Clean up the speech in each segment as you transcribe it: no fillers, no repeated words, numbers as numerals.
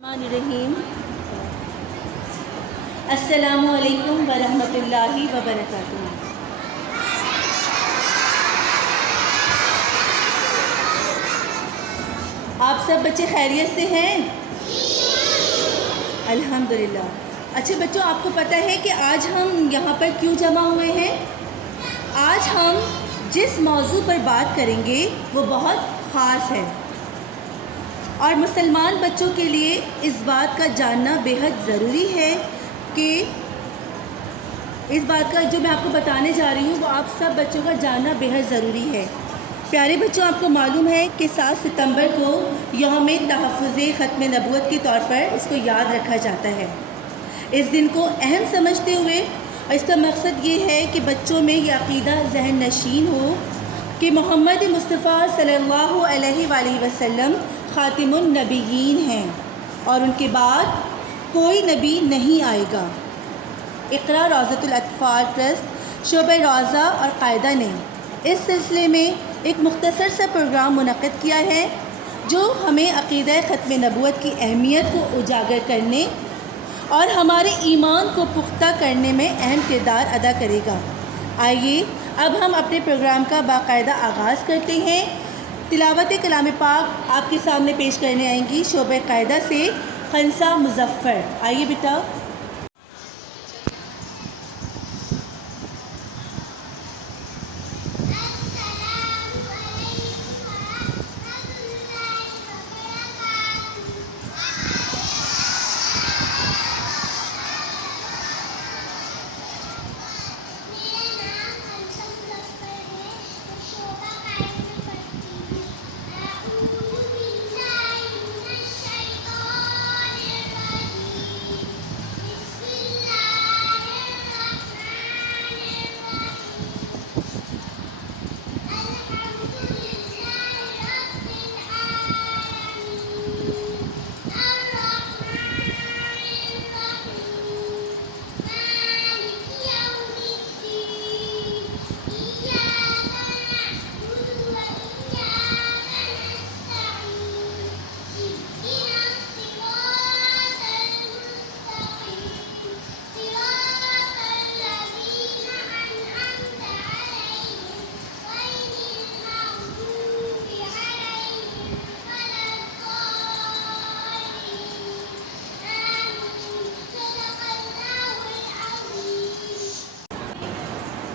रहीम। अस्सलामु अलैकुम वरहमतुल्लाहि वबरकातुहू। आप सब बच्चे खैरियत से हैं? अल्हम्दुलिल्लाह। अच्छा बच्चों, आपको पता है कि आज हम यहाँ पर क्यों जमा हुए हैं? आज हम जिस मौजू पर बात करेंगे वो बहुत ख़ास है और मुसलमान बच्चों के लिए इस बात का जानना बेहद ज़रूरी है कि इस बात का जो मैं आपको बताने जा रही हूँ वो आप सब बच्चों का जानना बेहद ज़रूरी है। प्यारे बच्चों, आपको मालूम है कि 7 सितंबर को यौम तहफ़्फ़ुज़ ख़त्म नबूवत के तौर पर इसको याद रखा जाता है। इस दिन को अहम समझते हुए और इसका मकसद ये है कि बच्चों में ये अक़ीदा ज़हन नशीन हो कि मोहम्मद मुस्तफ़ा सल्लल्लाहु अलैहि वसल्लम ख़ातिमुन नबिय्यीन हैं और उनके बाद कोई नबी नहीं आएगा। इक़रा रौज़तुल अत्फ़ाल ट्रस्ट शोबे रौज़ा और कायदा ने इस सिलसिले में एक मुख्तसर सा प्रोग्राम मुनक़्क़िद किया है जो हमें अक़ीदा ख़त्म नबूवत की अहमियत को उजागर करने और हमारे ईमान को पुख्ता करने में अहम किरदार अदा करेगा। आइए अब हम अपने प्रोग्राम का बाकायदा आगाज़ करते हैं। तिलावत कलाम पाक आपके सामने पेश करने आएंगी शोबे कायदा से खंसा मुज़फ़्फ़र। आइए बेटा।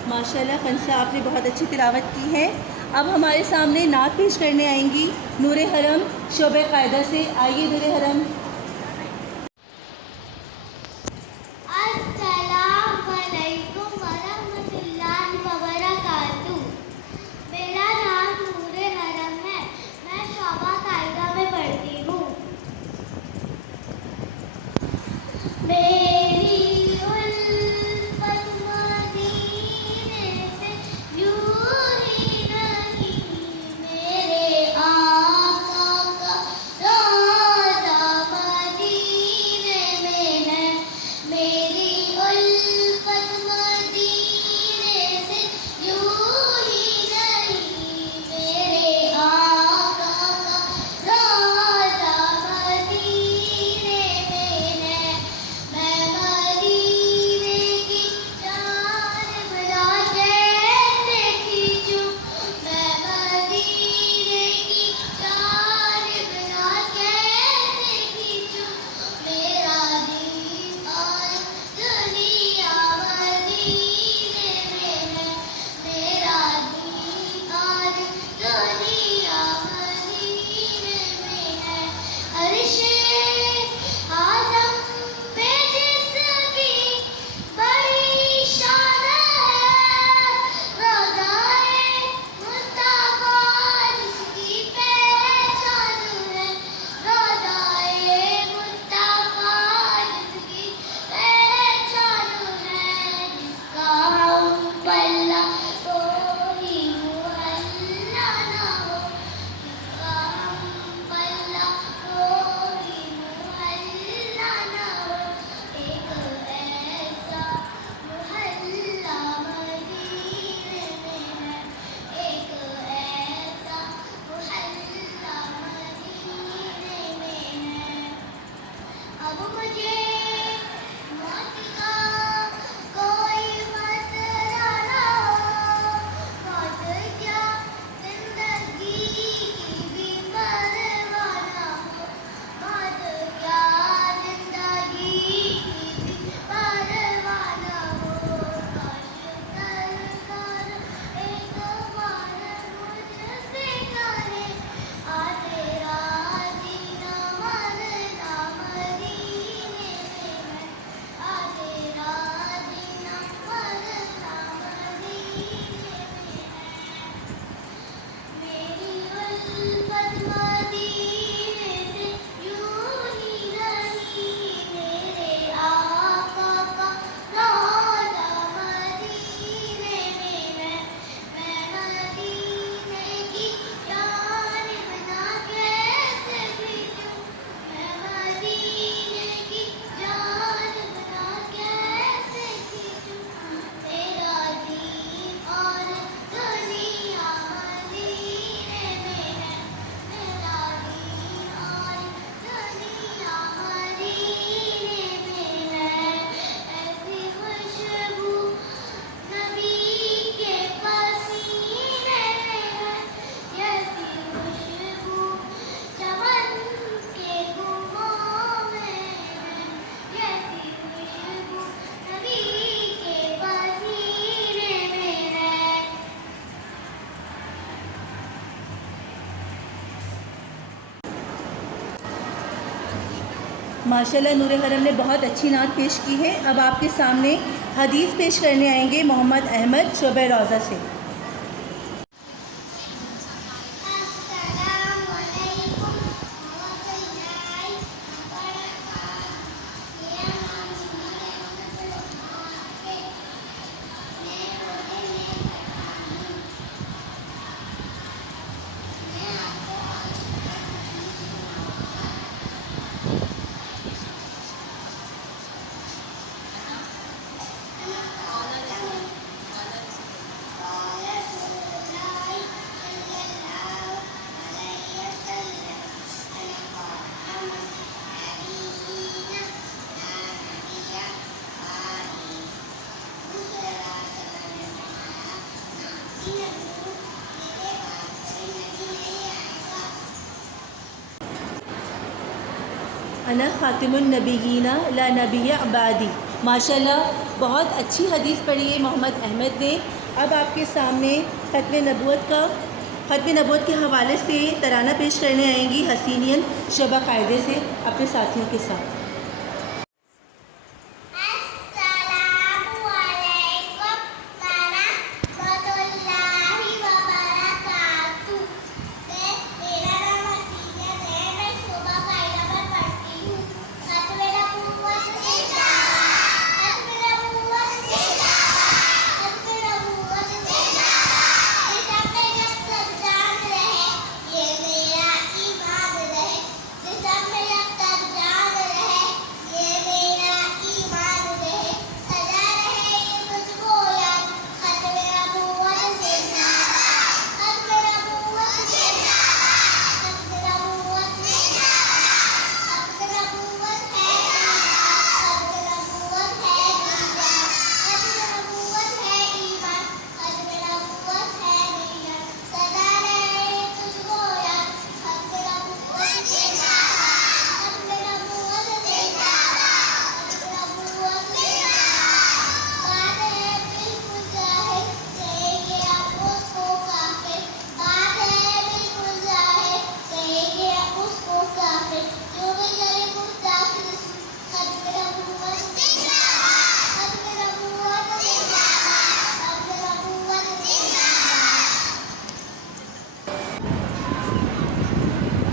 माशाल्लाह खंसा, आपने बहुत अच्छी तिलावत की है। अब हमारे सामने नात पेश करने आएंगी नूरे हरम शोबे कायदा से। आइए नूरे हरम। माशाल्लाह नूर हरम ने बहुत अच्छी नात पेश की है। अब आपके सामने हदीस पेश करने आएंगे मोहम्मद अहमद शोबे रोज़ा से। अना ख़ातिमुन नबिय्यीना ला नबिय्य अबादी। माशाल्लाह बहुत अच्छी हदीस पढ़ी है मोहम्मद अहमद ने। अब आपके सामने ख़त्म नबूवत के हवाले से तराना पेश करने आएंगी हसीनियन शबा कायदे से अपने साथियों के साथ।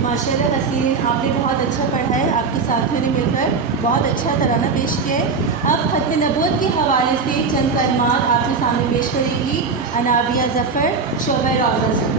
माशाल्लाह हसीन, आपने बहुत अच्छा पढ़ा है। आपके साथियों ने मिलकर बहुत अच्छा तराना पेश किया है। अब ख़त्म नबूवत के हवाले से चंद कलमात आपके सामने पेश करेंगी अनाबिया ज़फ़र शोबे रोज़ा से।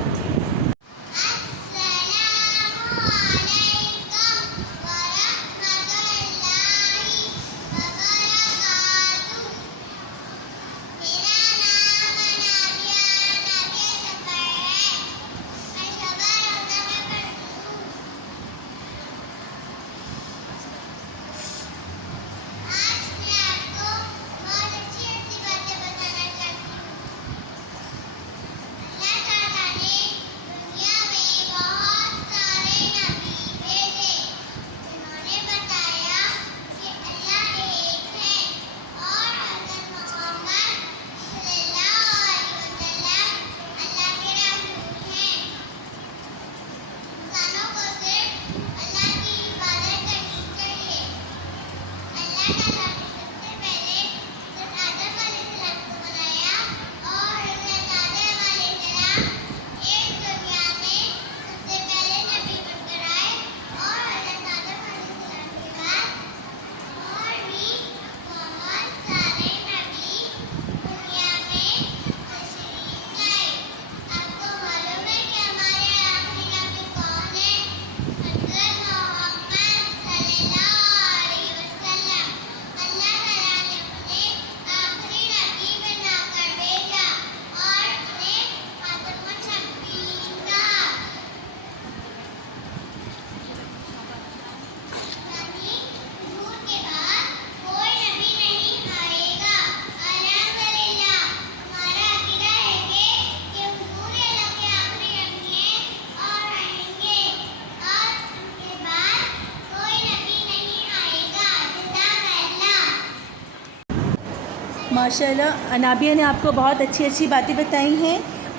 माशाल्लाह अनाबिया ने आपको बहुत अच्छी अच्छी बातें बताई हैं।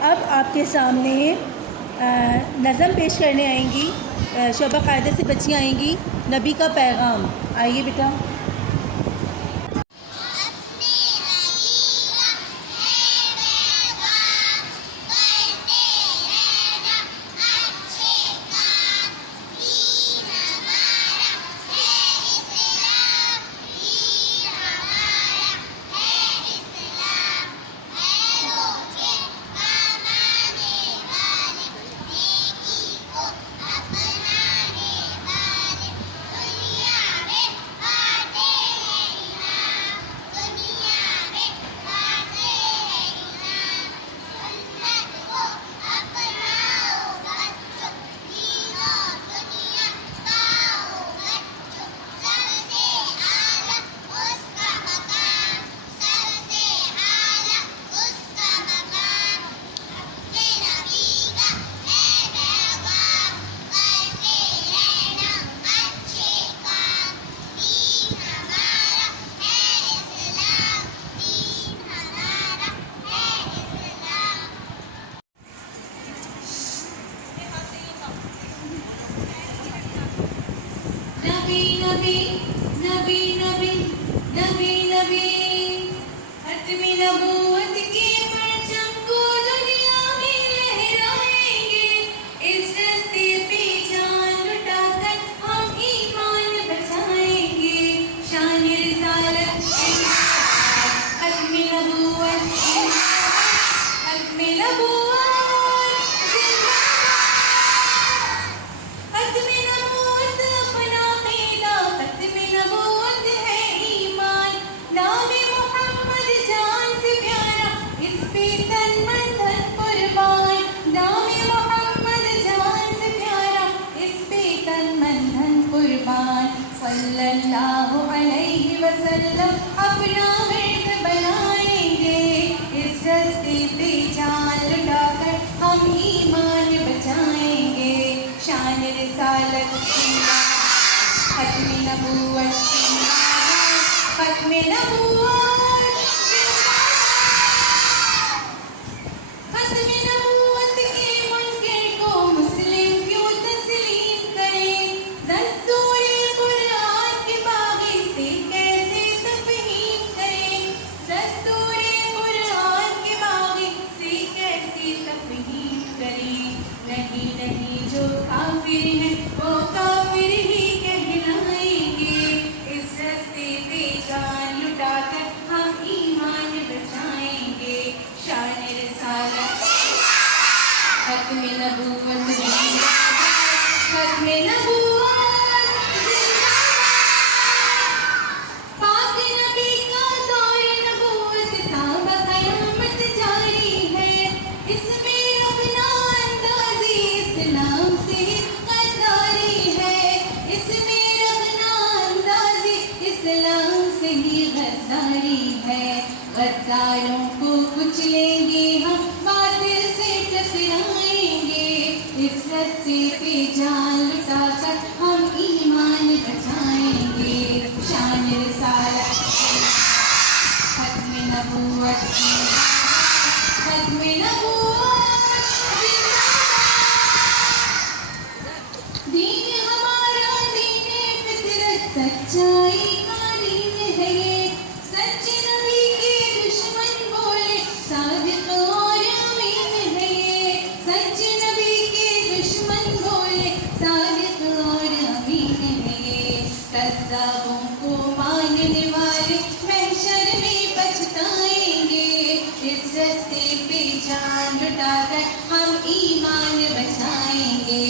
अब आपके सामने नज़म पेश करने आएंगी शोभा कायदे से बच्चियाँ आएंगी। नबी का पैगाम, आइए बेटा। नबी नबी नबी नबी नबी नबी खत्म नबूवत के परचम को दुनिया में लहराएंगे। इस रस्ते पे जान लुटाकर हम ईमान बचाएंगे। शान रिसालत खत्म नबूवत खत्म नबूवत सल्लल्लाहु अलैहि वसल्लम अपना वर्द बनाएंगे। इस रस्ते पे जान लुटाकर हम ईमान बचाएंगे। शान रिसालत खत्म नबूवत खत्म नबूवत खत्म नबूवत के मुनकर को मुस्लिम क्यों तस्लीम करें। दस्तूर कुरान के बागी से कैसे तफहीम करें। दस्तूर कुरान के बागी से कैसे तफहीम करें। नहीं नहीं जो काफिर है वो काफिर ही कहलाएंगे। इस रस्ते पे जान लुटाकर हम ईमान बचाएंगे। शान रिसालत खत्म नबूवत खत्म नबूवत पाक नबी का दौर नबूवत था बक़यामत जारी है। इसमें अपना अंदाज़े इस्लाम से गद्दारी है। इसमें अपना अंदाज़े इस्लाम से ही गद्दारी है। गद्दारों को कुचलेंगे हम बातिल से टकराएंगे। इस रस्ते पे जान लुटाकर हम ईमान बचाएंगे। शान रिसालत खत्म नबूवत खत्म नबूवत दीन हमारा दीन फितरत सच्चाई का दीन है ये। सच्चे नबी के दुश्मन बोले सादिक और अमीन है ये। सच्चे नबी के दुश्मन बोले सादिक और अमीन है ये। कज़्ज़ाबों को मानने वाले महशर में पछताएंगे। इस रस्ते पे जान लुटाकर हम ईमान बचाएंगे।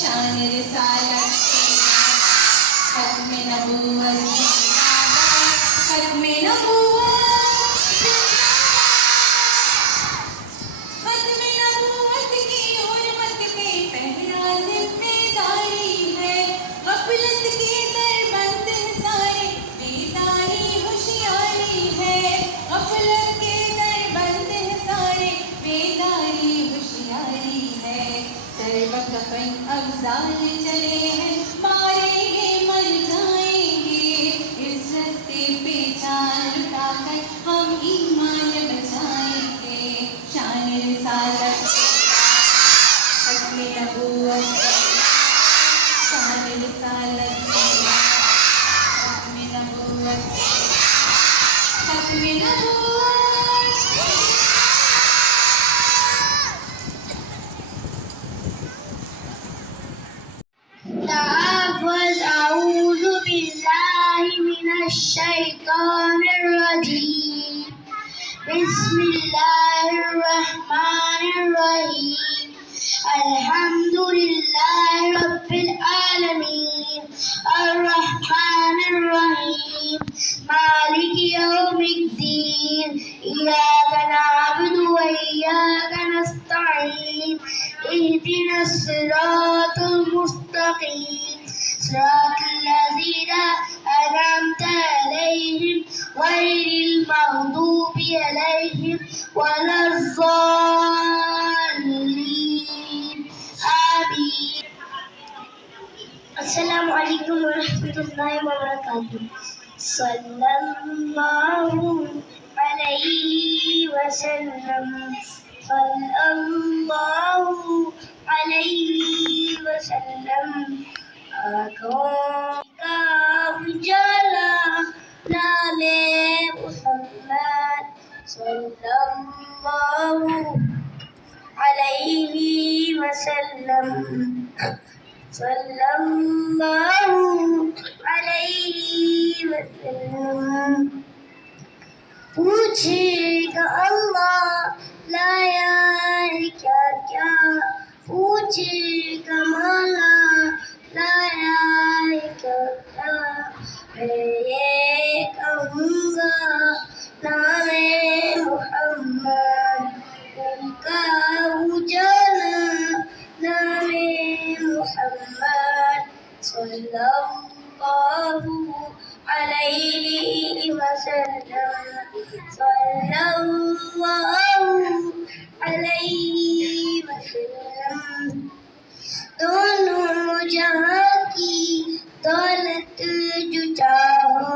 शान रिसालत खत्म नबूवत खत्म नबूवत खत्म नबूवत की हुर्मत पे पहला जिम्मेदारी है। गफलत के दरबंद सारे बेदारी होशियारी है। गफलत के दरबंद सारे बेदारी होशियारी है। सर्वकफन अफ़ज़ाल चले हैं मारेंगे मर जाएंगे। बिस्मिल्लाहिर्रहमानिर्रहीम अल्हम्दुलिल्लाहि रब्बिल आलमीन अर्रहमानिर्रहीम मालिकि यौमिद्दीन इय्याका नअबुदु व इय्याका नस्तईन इहदिनस सिरातल मुस्तकीम सिरातल लज़ीना अनअमता अलैहिम गैरिल मग़दूबि अलैहिम वलज़्ज़ालिन आमीन। अस्सलामु अलैकुम व रहमतुल्लाहि व बरकातुहू। सल्लल्लाहु अलैहि वसल्लम सल्लल्लाहु अलैहि वसल्लम। आँखों का उजाला नामे मुहम्मद सल्लल्लाहु अलैहि वसल्लम सल्लल्लाहु अलैहि वसल्लम। पूछेगा अल्लाह लाया है क्या क्या, पूछेगा मौला लाया है क्या क्या। मैं ये कहूँगा नामे मुहम्मद उनका उजाला नामे मुहम्मद सल्लल्लाहु अलैहि वसल्लम सल्लल्लाहु अलैहि वसल्लम। दोनों जहां की दौलत जो चाहो,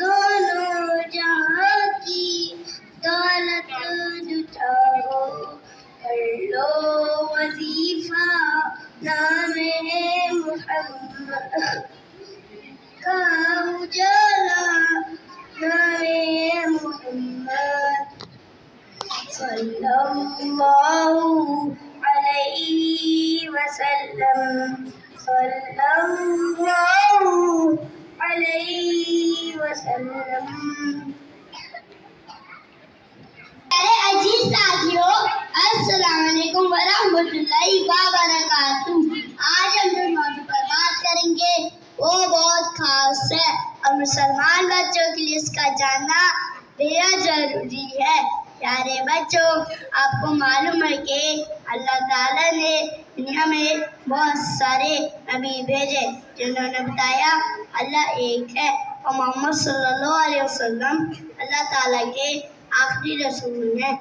दोनों जहां की दौलत जो चाहो, कर लो वजीफा नामे मुहम्मद का उजाला नामे मुहम्मद सल्लल्लाहु अलैहि वसल्लम सल्लल्लाहु अलैहि वसल्लम। मेरे अजीज साथियों, अस्सलाम वालेकुम व रहमतुल्लाहि व बरकातुहू। आज हम जो मौजू पर बात करेंगे वो बहुत खास है और मुसलमान बच्चों के लिए इसका जानना बेहद जरूरी है। प्यारे बच्चों, आपको मालूम है कि अल्लाह ताला ने दुनिया में बहुत सारे नबी भेजे जिन्होंने बताया अल्लाह एक है और मोहम्मद सल्लल्लाहु अलैहि वसल्लम अल्लाह ताला के आखिरी रसूल हैं।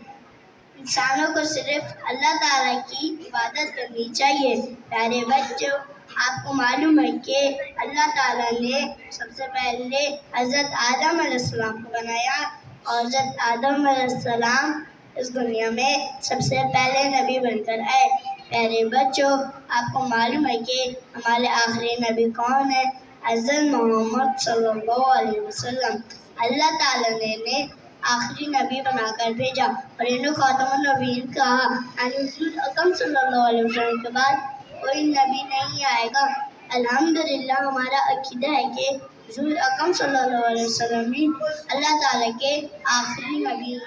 इंसानों को सिर्फ अल्लाह ताला की इबादत करनी चाहिए। प्यारे बच्चों, आपको मालूम है कि अल्लाह ताला ने सबसे पहले हज़रत आदम अलैहिस्सलाम को बनाया और हज़रत आदम अलैहिस्सलाम इस दुनिया में सबसे पहले नबी बनकर आए। प्यारे बच्चों, आपको मालूम है कि हमारे आखिरी नबी कौन है? हज़रत मोहम्मद सल्लल्लाहु अलैहि वसल्लम। अल्लाह ताला ने आखिरी नबी बनाकर भेजा और इन्हें खातमुन नबीय्यीन कहा। हुज़ूर अकरम सल्लल्लाहु अलैहि वसल्लम के बाद कोई नबी नहीं आएगा। अल्हम्दुलिल्लाह, हमारा अकीदा है कि हुज़ूर अकरम सल्लल्लाहु अलैहि वसल्लम ही अल्लाह ताला के आखिरी नबी हैं।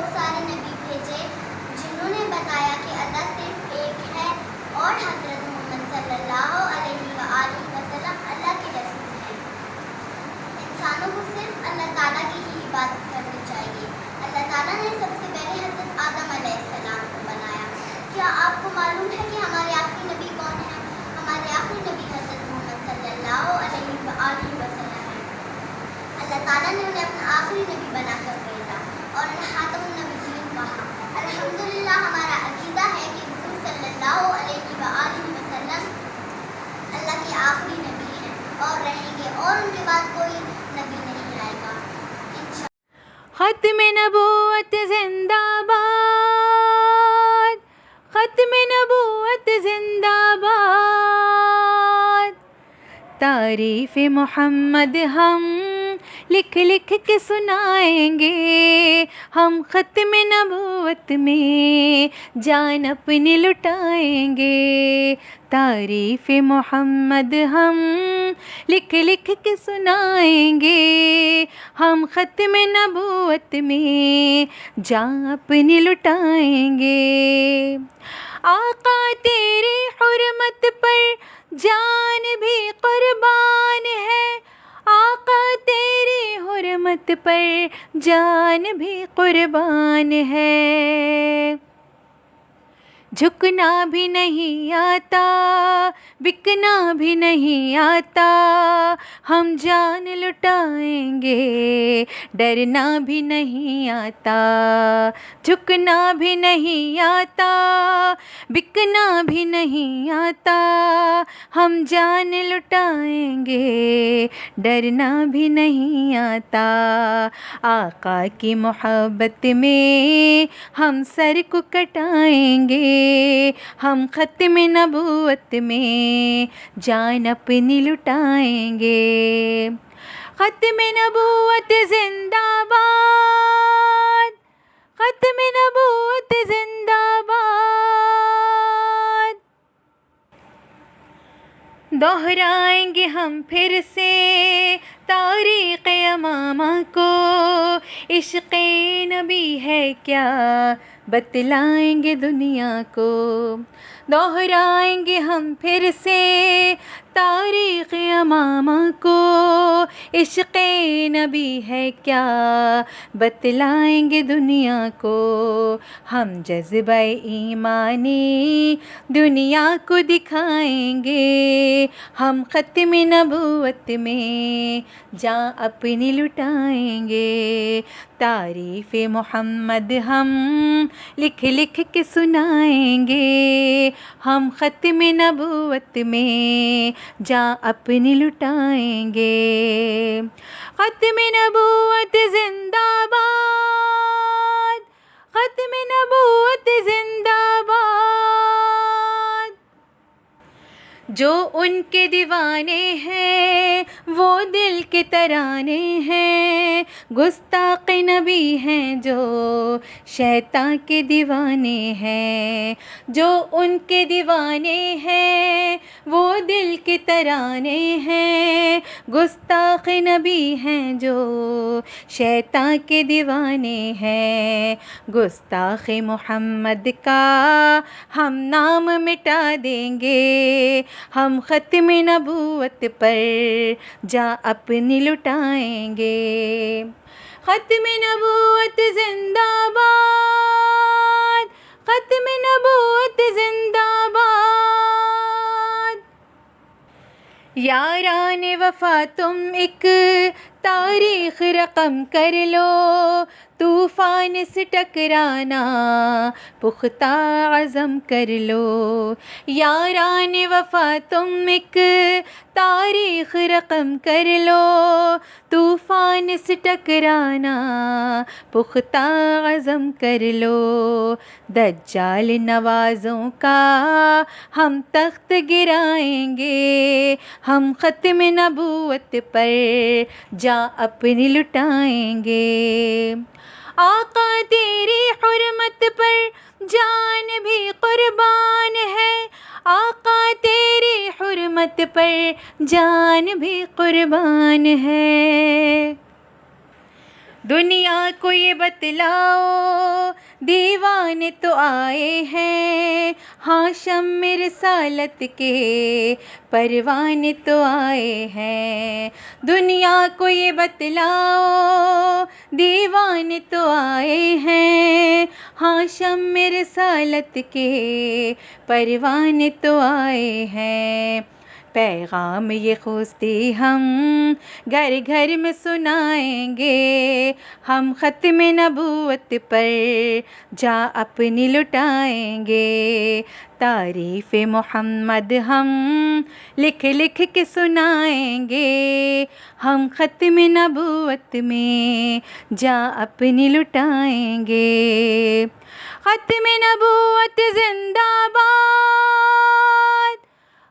बहुत सारे नबी भेजे जिन्होंने बताया कि अल्लाह सिर्फ एक है और हज़रत मोहम्मद सल्लल्लाहु अलैहि वसल्लम अल्लाह के रसूल हैं। इंसानों को सिर्फ अल्लाह ताला की ही इबादत करनी चाहिए। अल्लाह ताला ने सबसे पहले हज़रत आदम अलैहिस्सलाम को बनाया। क्या आपको मालूम है कि हमारे आखिरी नबी कौन है? हमारे आखिरी नबी हज़रत मोहम्मद सल्लल्लाहु अलैहि वसल्लम हैं। अल्लाह ताला ने उन्हें अपना आखिरी नबी बनाकर भेजा और उन्हें खातमुन नबिय्यीन कहा। अल्हम्दुलिल्लाह, हमारा अकीदा है कि हुज़ूर सल्लल्लाहु अलैहि वसल्लम अल्लाह के आखिरी नबी हैं और रहेंगे और उनके बाद कोई नबी नहीं आएगा। ख़त्म नबूवत जिंदाबाद, ख़त्म नबूवत जिंदाबाद। तारीफ़ मोहम्मद हम लिख लिख के सुनाएंगे, हम ख़त्म नबूवत में जान अपनी लुटाएंगे। तारीफ़ मोहम्मद हम लिख लिख के सुनाएंगे, हम ख़त्म नबूवत में जान अपनी लुटाएंगे। आका तेरी हुर्मत पर जान भी कुर्बान है, आका तेरी हुर्मत पर जान भी कुर्बान है। झुकना भी नहीं आता, बिकना भी नहीं आता, हम जान लुटाएंगे, डरना भी नहीं आता। झुकना भी नहीं आता, बिकना भी नहीं आता, हम जान लुटाएंगे, डरना भी नहीं आता। आका की मोहब्बत में हम सर को कटाएंगे, हम ख़त्म नबूवत में जान अपनी लुटाएंगे। ख़त्म नबूवत जिंदाबाद, ख़त्म नबूवत जिंदाबाद। दोहराएंगे हम फिर से तारीख़ अमामा को, इश्क़ नबी है क्या बतलाएंगे दुनिया को। दोहराएंगे हम फिर से तारीख़ अमामा को, इश्क़ नबी है क्या बतलाएंगे दुनिया को। हम जज़्बा ईमानी दुनिया को दिखाएंगे, हम ख़त्म नबूवत में जान अपनी लुटाएंगे। तारीफ़ मोहम्मद हम लिख लिख के सुनाएंगे, हम ख़त्म नबूवत में जान अपनी लुटाएंगे। ख़त्म नबूवत जिंदाबाद, ख़त्म नबूवत जिंदाबाद। जो उनके दीवाने हैं वो दिल के तराने हैं, गुस्ताख़ नबी हैं जो शैतान के दीवाने हैं। जो उनके दीवाने हैं वो दिल के तराने हैं, गुस्ताख़ नबी हैं जो शैतान के दीवाने हैं। गुस्ताख़ मोहम्मद का हम नाम मिटा देंगे, हम ख़त्म नबूवत पर जान अपनी लुटाएंगे। ख़त्म नबूवत जिंदाबाद, ख़त्म नबूवत जिंदाबाद। यारान वफ़ा तुम एक तारीख़ रक़म कर लो, तूफ़ान से टकराना पुख्ता अज़म कर लो। यारान वफ़ा तुम एक तारीख़ रक़म कर लो, तूफ़ान से टकराना पुख्ता अज़म कर लो। दज्जाल नवाज़ों का हम तख्त गिराएंगे, हम ख़त्म नबूवत पर जान अपनी लुटाएंगे। आका तेरी हुर्मत पर जान भी कुर्बान है, आका तेरी हुर्मत पर जान भी कुर्बान है। दुनिया को ये बतलाओ दीवाने तो आए हैं, हाशम रिसालत के परवाने तो आए हैं। दुनिया को ये बतलाओ दीवाने तो आए हैं, हाशम रिसालत के परवाने तो आए हैं। पैगाम ये खुश्ती हम घर घर में सुनाएंगे, हम ख़त्म नबूवत पर जा अपनी लुटाएंगे। तारीफ़ मोहम्मद हम लिख लिख के सुनाएंगे, हम ख़त्म नबूवत में जा अपनी लुटाएंगे। ख़त्म नबूवत जिंदाबाद,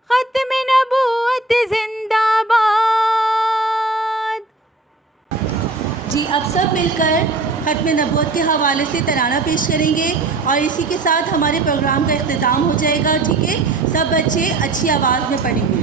ख़त्म नबूवत जिंदाबाद। जी अब सब मिलकर ख़त्म नबूवत के हवाले से तराना पेश करेंगे और इसी के साथ हमारे प्रोग्राम का इख्तिताम हो जाएगा। ठीक है, सब बच्चे अच्छी आवाज़ में पढ़ेंगे।